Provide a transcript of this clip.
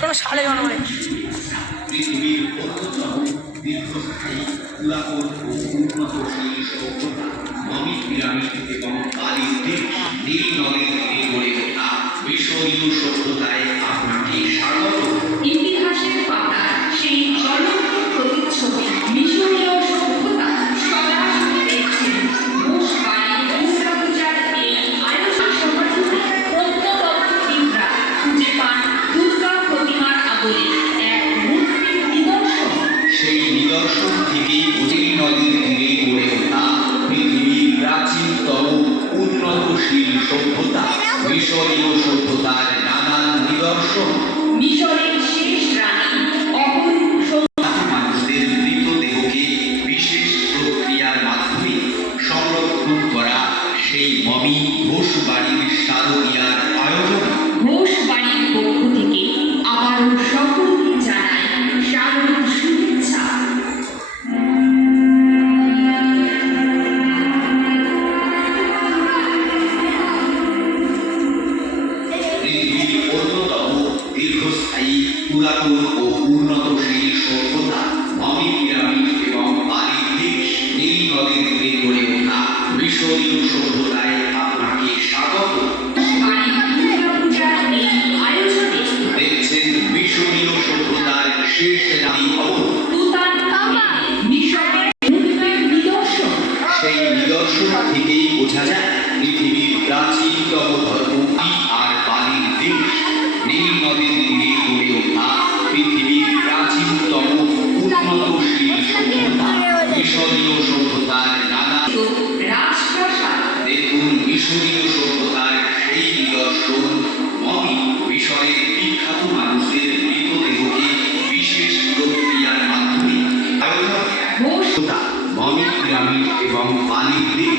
কোনো সালে জন্মায় পৃথিবীর অন্যতম দীর্ঘস্থায়ী পুরাতন ও উন্নতশীল সভ্যতা মমি পিরামিড এবং বালির দেশ নীল নদের তীরে গড়ে ওঠা মিশরীয় সভ্যতায় আপনাকে স্বাগত। ইতিহাসের পাতা সেই জ্বলন্ত প্রতিচ্ছবি মিশরীয় সভ্যতা সরাসরি দেখছেন ঘোষবাড়ি দুর্গাপূজার এই আয়োজন সভাটিতে প্রত্নতত্ত্ববিদরা খুঁজে পান দুর্গা প্রতিমার আদলে এক মূর্তির নিদর্শন। সেই নিদর্শন থেকেই নীল নদীর তীরে গড়ে ওঠা পৃথিবীর প্রাচীনতম উন্নতশীল সভ্যতা মিশরীয় সভ্যতার নানান নিদর্শন। মিশরের শেষ রানী মানুষদের মৃতদেহকে বিশেষ প্রক্রিয়ার মাধ্যমে সংরক্ষণ করা সেই মমি ঘোষবাড়ির শারদীয়ার আয়োজন। ঘোষবাড়ির পক্ষ থেকে আবারও সকলকে জানাই শারদীয় শুভেচ্ছা। পৃথিবীর অন্যতম দীর্ঘস্থায়ী পুরাতন ও উন্নতশীল সভ্যতা মমি পিরামিড এবং বালির দেশ নীল নদের তীরে গড়ে ওঠা মিশরীয় সভ্যতায় আপনাকে স্বাগত। ঘোষবাড়ি দুর্গাপূজার এই আয়োজনে দেখছেন মিশরীয় সভ্যতার শেষ রানী ভবন। মিশরের মূর্তির নিদর্শন। সেই নিদর্শন থেকেই বোঝা যায় পৃথিবীর প্রাচীনতম ধর্ম আর বালির দেশ নীল নদের তীরে গড়ে ওঠা পৃথিবীর প্রাচীনতম উন্নতশীল সভ্যতা মিশরীয় সভ্যতার নানা রাজপ্রাসাদ দেখুন মিশরীয় সভ্যতার সেই নিদর্শন মমি মিশরের বিখ্যাত মানুষদের মৃতদেহকে বিশেষ প্রক্রিয়ার মাধ্যমে আয়োজন ঘোষ মমি পিরামিড এবং বালির দেশ